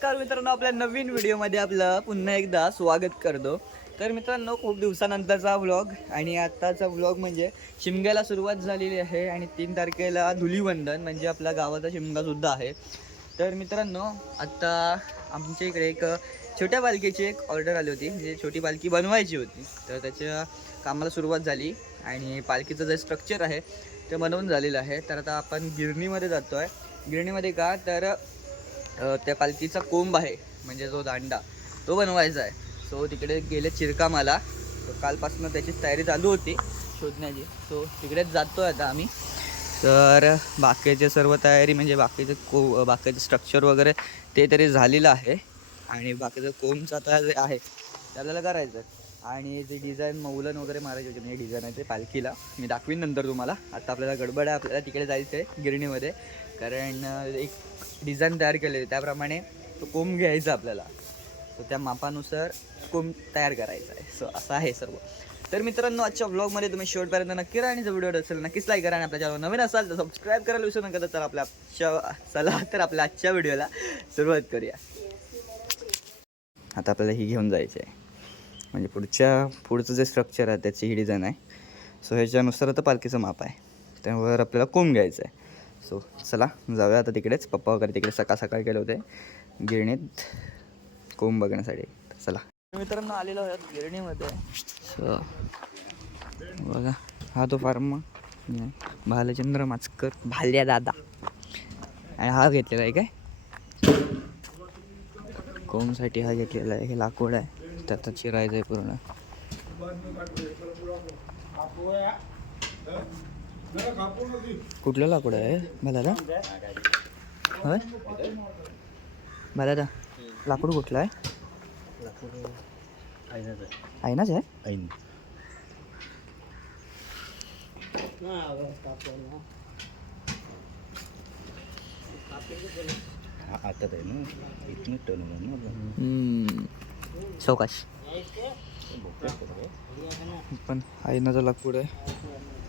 नमस्कार मित्रांनो, आपल्या नवीन व्हिडिओमध्ये आपलं पुन्हा एकदा स्वागत करतो. तर मित्रांनो, खूप दिवसानंतरचा व्लॉग आणि आत्ताचा व्लॉग म्हणजे शिमग्याला सुरुवात झालेली आहे आणि 3 तारखेला धुलीवंदन म्हणजे आपल्या गावाचा शिमगासुद्धा आहे. तर मित्रांनो, आत्ता आमच्या इकडे एक छोट्या पालखीची एक ऑर्डर आली होती, म्हणजे छोटी पालखी बनवायची होती. तर त्याच्या कामाला सुरुवात झाली आणि पालखीचं जे स्ट्रक्चर आहे ते बनवून झालेलं आहे. तर आता आपण गिरणीमध्ये जातो आहे. गिरणीमध्ये का तर त्या पालखीचा कोंब आहे म्हणजे जो दांडा तो बनवायचा आहे. सो तिकडे गेले चिरकामाला. कालपासून त्याची तयारी चालू होती शोधण्याची. सो तिकडेच जातो आहे आता आम्ही. तर बाकीचे सर्व तयारी म्हणजे बाकीचं स्ट्रक्चर वगैरे ते तरी झालेलं आहे आणि बाकीचं कोंबचं आता जे आहे ते आपल्याला करायचं आहे. आणि जे डिझाईन मौलन वगैरे मारायचे होते म्हणजे डिझाईन आहे ते पालखीला मी दाखवीन नंतर तुम्हाला. आता आपल्याला गडबड आहे, आपल्याला तिकडे जायचं आहे गिरणीमध्ये. कारण एक डिझाईन तयार केले त्याप्रमाणे तो कोंब घ्यायचा आपल्याला. सो त्या मापानुसार कोंब तयार करायचा आहे. सो असं आहे सर्व. तर मित्रांनो, आजच्या व्लॉगमध्ये तुम्ही शेवटपर्यंत नक्की राहा आणि जर व्हिडिओ असेल नक्कीच लाईक करा आणि आपल्या चॅनल नवीन असाल तर सबस्क्राईब करायला विसरू नका. तर आपल्या आजच्या व्हिडिओला सुरुवात करूया. आता आपल्याला ही घेऊन जायचं आहे म्हणजे पुढचं जे स्ट्रक्चर आहे त्याची ही डिझाईन आहे. सो ह्याच्यानुसार आता पालखीचं माप आहे, त्यावर आपल्याला कोंब घ्यायचं आहे. सो चला जाऊया आता तिकडेच. पप्पा वगैरे तिकडे सकाळ गेले होते गिरणीत कोंब बघण्यासाठी. चला मित्रांनो, आलेलो आहोत गिरणीमध्ये. सो बघा, हा तो फार्म भालचंद्र माचकर भाल्या दादा. आणि हा घेतलेला आहे काय कोंबसाठी, हा घेतलेला आहे. हे लाकूड आहे, त्यात चिरायचं आहे पूर्ण. कुठलं लाकूड आहे मला दा होय मला दा लाकूड कुठलं आहे? ऐनाच आहे. चौकाश पण आयनाचं लाकूड आहे.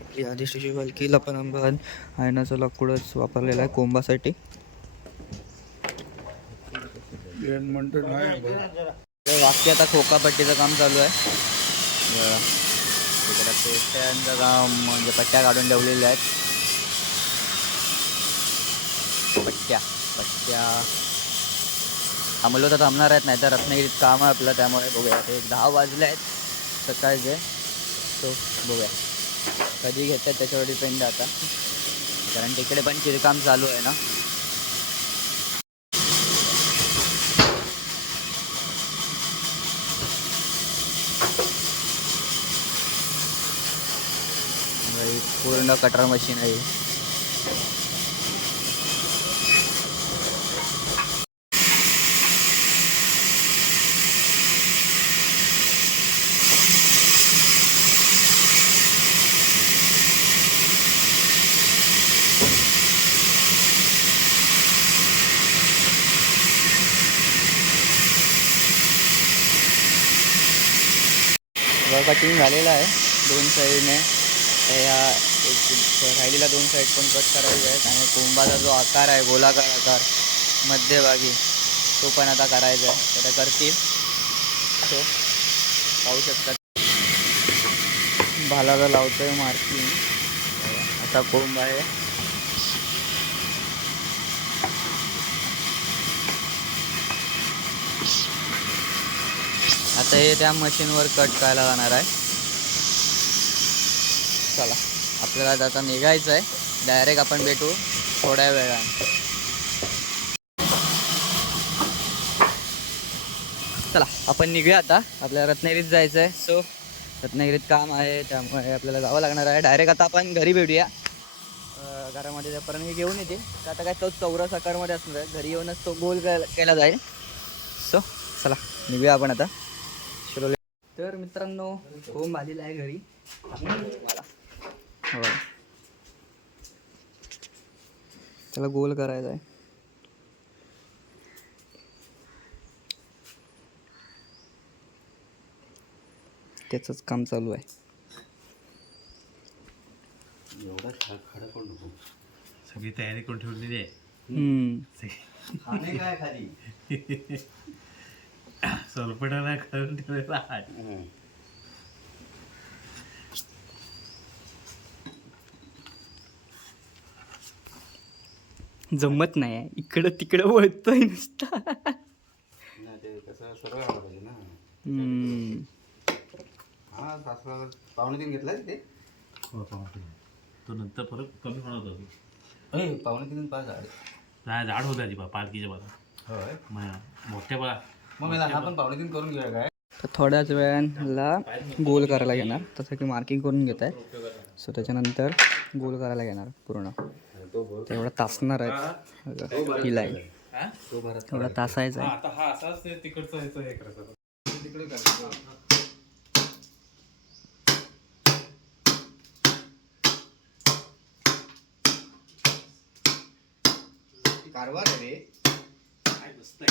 आपली आदिष्टीची पालखीला पण आपण आयनाचं लाकूडच वापरलेलं आहे कोंबासाठी. बाकी आता खोकापट्टीचं काम चालू आहे. तिकडे पेट्यांचं काम म्हणजे पट्ट्या काढून ठेवलेल्या आहेत. पट्ट्या थांबलो तर थांबणार आहेत, नाही तर रत्नागिरीत काम आहे आपलं. त्यामुळे बघूया, ते 10 वाजले आहेत सकाळचे. तो बघूया कधी घेतात त्याच्यावर डिपेंड आता, कारण तिकडे पण चिरकाम चालू आहे ना. पूर्ण कटर मशीन आहे. कटिंग झालेलं आहे 2 साईडने. या राहिलेल्या 2 साईड पण कट करायचे आहेत आणि कोंबाचा जो आकार आहे गोलाकार आकार मध्यभागी तो पण आता करायचा आहे. तर करतील. तो पाहू शकतात भालाला लावतोय मार्किंग. आता कोंब आहे. आता हे त्या मशीनवर कट करायला जाणार आहे. चला आपल्याला आता निघायचं आहे. डायरेक्ट आपण भेटू थोड्या वेळाने. चला आपण निघूया आता, आपल्याला रत्नागिरीत जायचं आहे. सो रत्नागिरीत काम आहे त्यामुळे आपल्याला जावं लागणार आहे. डायरेक्ट आता आपण घरी भेटूया. घरामध्ये त्यापर्यंत हे घेऊन येतील. तर आता काय तो चौरस आकारमध्ये असणार आहे, घरी येऊनच तो गोल केला जाईल. सो चला निघूया आपण आता. तर मित्रांनो, कोंब आलेला आहे घरी. मला हो त्याला गोल करायचा आहे. त्याचंच काम चालू आहे. एवढा खडा कोण नको, सगळी तयारी करून ठेवलेली आहे. खाणे काय खाली सोलपटाला करून ठेवलेला आहे. जमत नाही इकडं तिकडं वळतोय नुसता. ते कसं सगळं आलं पाहिजे ना. हा सासरा पावणे 3 घेतला ते. हो, तो नंतर परत कमी होणार होता. पावणे 3 5 झाड. झाड होता ती पालखीच्या बाजू. होय मोठ्या बघा. मग मला हा पण पावणे 3 करून घेऊया काय. तर थोड्याच वेळाला गोल करायला घेणार, तसं की मार्किंग करून घेत आहे. सो त्याच्यानंतर गोल करायला घेणार पूर्ण. तेवढा तासणार आहे ही लाईन, तेवढा तासायचा आहे. आता हा असाच तिकडचं हे करायचं. तिकडे कारवार आहे रे. काय बसतंय.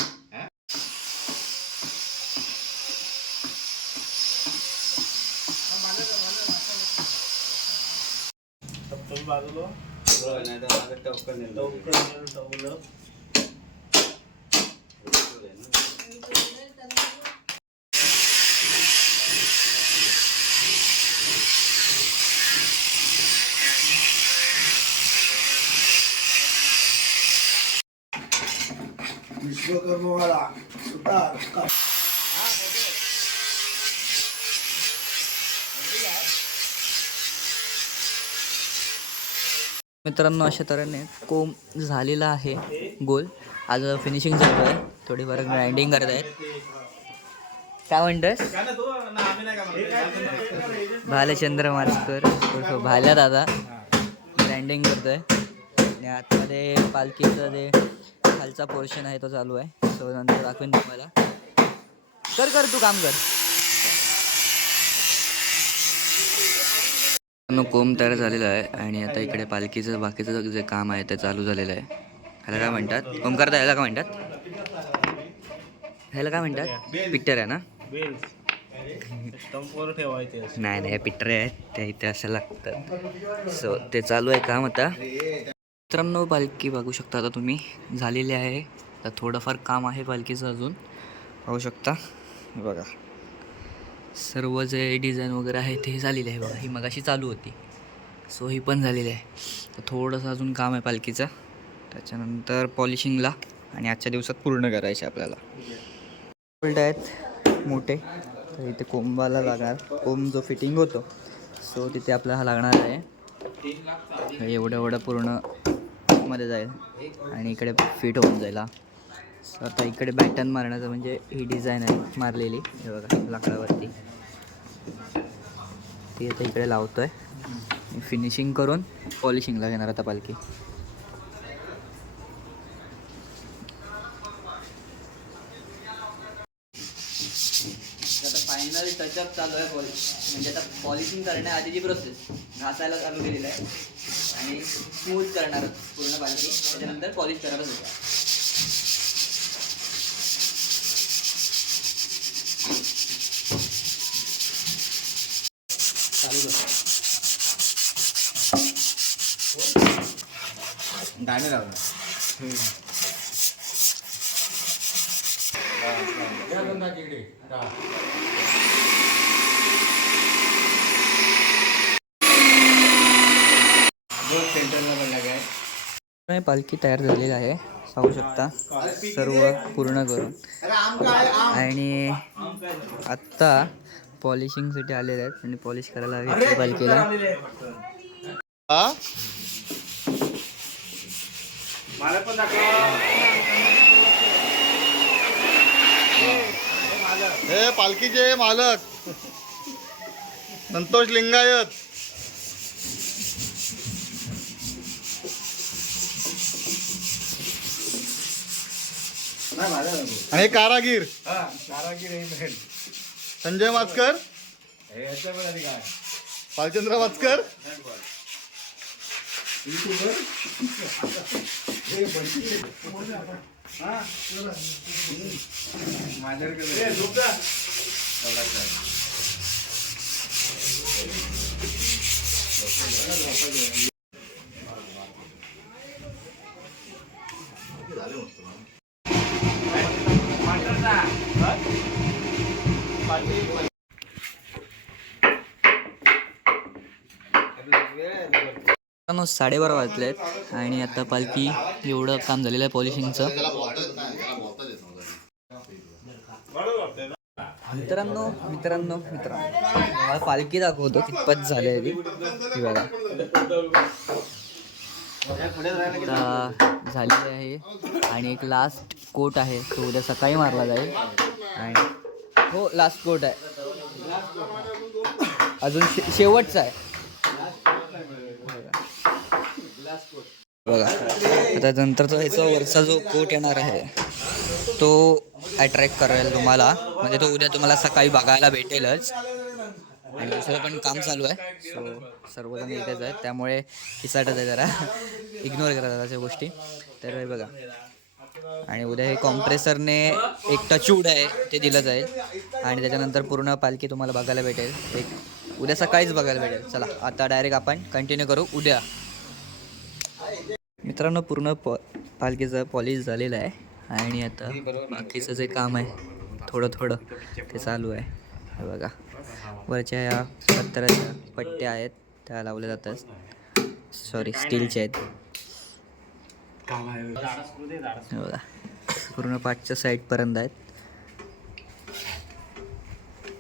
बाजूला नाही तर माझं टपकन नेलं. विश्वकर्मवाला सुतार मित्रांनो, अशा तऱ्हेने कोंब झालेला आहे गोल. आज फिनिशिंग चालू आहे, थोडीफार ग्राइंडिंग करत आहेत. काय म्हणतोस? भालचंद्र मास्कर भाल्या दादा ग्राइंडिंग करतोय आणि आतमध्ये पालखीचं जे खालचा पोर्शन आहे तो चालू आहे. सो नंतर दाखवेन तुम्हाला. कर तू काम कर. कोंब तयार झालेला आहे आणि आता इकडे पालखीचं बाकीचं जे काम आहे ते चालू झालेलं आहे. ह्याला काय म्हणतात? ओमकार, ह्याला काय म्हणतात? ह्याला काय म्हणतात? पिक्टर आहे ना? नाही पिक्टर आहेत, त्या इथे असं लागतात. सो ते चालू आहे काम आता. मित्रांनो, पालखी बघू शकता आता तुम्ही झालेली आहे. तर थोडंफार काम आहे पालखीचं अजून, पाहू शकता. बघा सर्व जे डिझाईन वगैरे आहे ते झालेली आहे. बघा ही मगाशी चालू होती, सो ही पण झालेली आहे. तर थोडंसं अजून काम आहे पालखीचं, त्याच्यानंतर पॉलिशिंगला आणि आजच्या दिवसात पूर्ण करायचे आपल्याला. बोल्ट आहेत मोठे, तर इथे कोंबाला लागणार. कोंब जो फिटिंग होतो सो तिथे आपल्याला लागणार आहे. एवढं पूर्ण मध्ये जाईल आणि इकडे फिट होऊन जाईल. आता इकडे बॅटन मारण्याचं म्हणजे ही डिझाईन आहे मारलेली, हे बघा लाकडावरती. ती आता इकडे लावतोय. फिनिशिंग करून पॉलिशिंगला घेणार आता पालखी. आता फायनल टचअप चालू आहे. म्हणजे आता पॉलिशिंग करण्याआधीची प्रोसेस घासायला चालू केलेलं आहे आणि स्मूथ करणार पूर्ण पालखी. त्याच्यानंतर पॉलिश करायला होतं. गाणे लावणार. पालखी तयार झालेली आहे, पाहू शकता सर्व पूर्ण करून. आणि आत्ता पॉलिशिंगसाठी आलेले आहेत आणि पॉलिश करायला घेतली पालखीला. हे पालखीचे मालक संतोष लिंगायत. आणि कारागीर संजय वाचकर, पालचंद्र वाचकर. मित्रांनो 12:30 वाजलेत आणि आता पालखी एवढं काम झालेलं आहे पॉलिशिंगचं. मित्रांनो मला पालखी दाखवतो कितपत झाले आहे ती बघा. आता झालेली आहे आणि एक लास्ट कोट आहे तो उद्या सकाळी मारला जाईल. आणि हो लास्ट कोट आहे अजून शेवटचा आहे बघा. आता नंतरचा ह्याचा वरचा जो कोट येणार आहे तो अट्रॅक्ट करेल तुम्हाला, म्हणजे तो उद्या तुम्हाला सकाळी बघायला भेटेलच. आणि दुसरं पण काम चालू आहे, सो सर्वजण इथेच आहेत त्यामुळे पिसाटच आहे जरा, इग्नोर करा जरा त्या गोष्टी. तर हे बघा, आणि उद्या हे कॉम्प्रेसरने एक टचवूड आहे ते दिलं जाईल आणि त्याच्यानंतर पूर्ण पालखी तुम्हाला बघायला भेटेल. एक उद्या सकाळीच बघायला भेटेल. चला आता डायरेक्ट आपण कंटिन्यू करू उद्या. मित्रांनो पूर्ण पालखीचं पॉलिश झालेलं आहे आणि आता बाकीचं जे काम आहे थोडं ते चालू आहे. हे बघा वरच्या ह्या पत्र्याच्या पट्ट्या आहेत त्या लावल्या जातात, सॉरी स्टीलच्या आहेत. हे बघा पूर्ण पाठच्या साईडपर्यंत आहेत.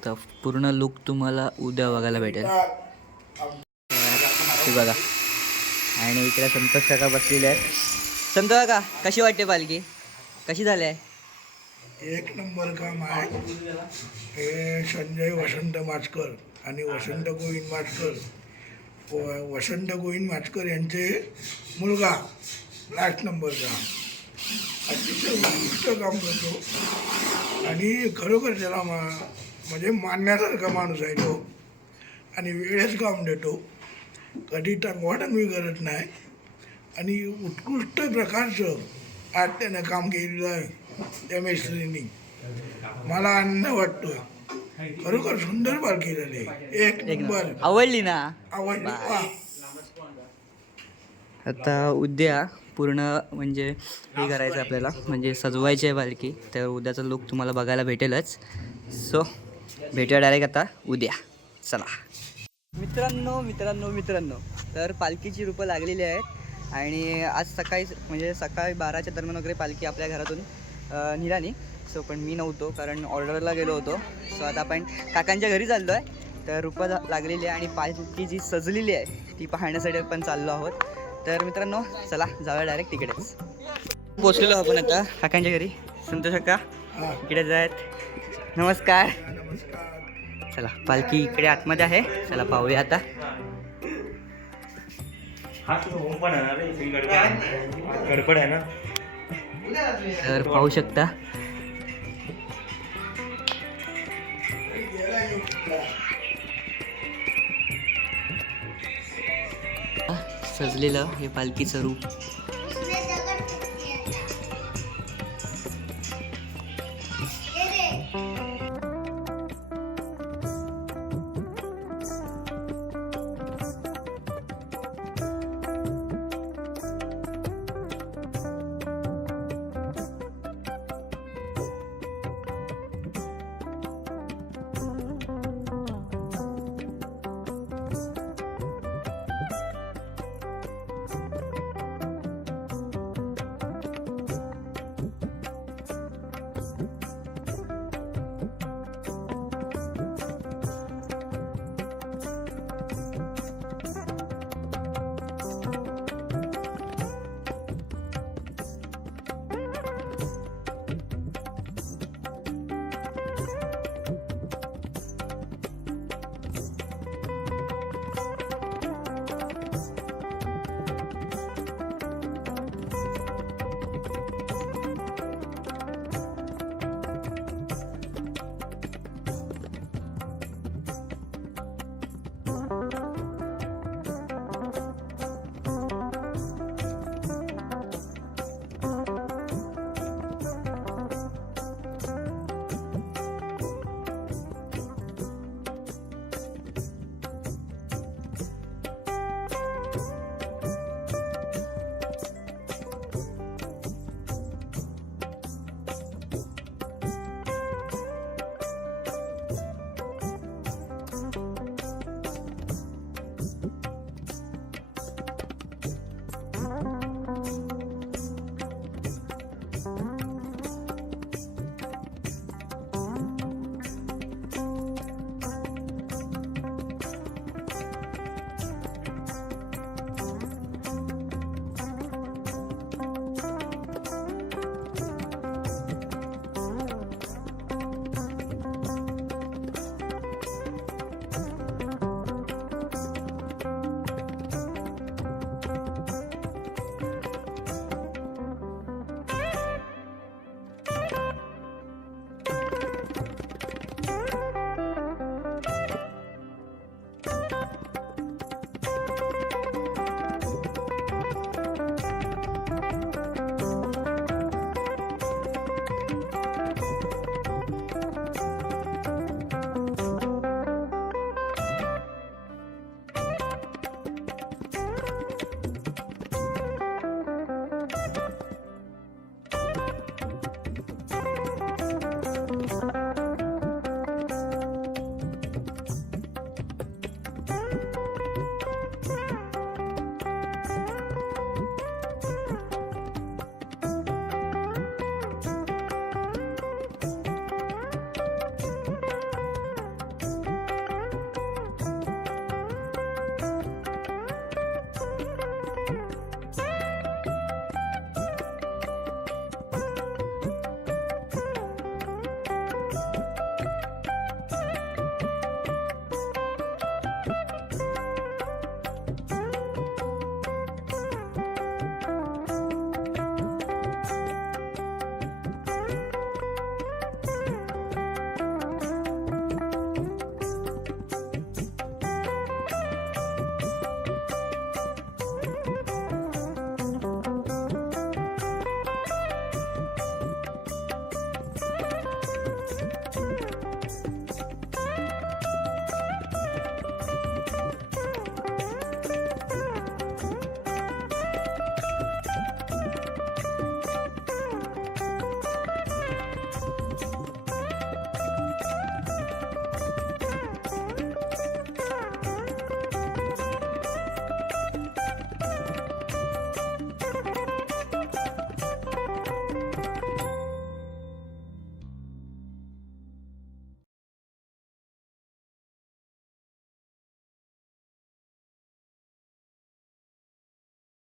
तर पूर्ण लुक तुम्हाला उद्या बघायला भेटेल. हे बघा आणि इकडे संतोष काका बसलेले आहेत. संतोष काका कशी वाटते पालखी, कशी झाली आहे? एक नंबर काम आहे. हे संजय वसंत माचकर आणि वसंत गोविंद माचकर, वसंत गोविंद माचकर यांचे मुलगा लास्ट नंबर काम अतिशय उत्कृष्ट काम करतो आणि खरोखर त्याला म्हणजे मानण्यासारखा माणूस आहे तो. आणि वेळेस काम देतो, कधी टंगवाटंगवी करत नाही आणि उत्कृष्ट प्रकारचं आज त्यानं काम केलेलं आहे त्या मेस्त्रींनी. मला आनंद वाटतोय, खरोखर सुंदर पालखी झाली, एक नंबर. आवडली ना? आवडली. वा. आता उद्या पूर्ण म्हणजे हे करायचं आपल्याला, म्हणजे सजवायची आहे पालखी. तर उद्याचा लुक तुम्हाला बघायला भेटेलच. सो भेटूया डायरेक्ट आता उद्या. चला मित्रांनो तर पालखीची रूपं लागलेली आहेत आणि आज सकाळी म्हणजे सकाळी 12च्या दरम्यान वगैरे पालखी आपल्या घरातून निघाली. सो पण मी नव्हतो कारण ऑर्डरला गेलो होतो. सो आता आपण काकांच्या घरी चाललो आहे. तर रूपं लागलेली आहे आणि पालखी जी सजलेली आहे ती पाहण्यासाठी आपण चाललो आहोत. तर मित्रांनो चला जाऊया डायरेक्ट तिकडेच. पोचलेलो आपण आता काकांच्या घरी. संतोष काका इकडेच आहेत. नमस्कार. चला पालखी इकडे आतमध्ये आहे, चला पाहूया आता. गडबड आहे ना. तर पाहू शकता सजलेलं हे पालखीचं रूप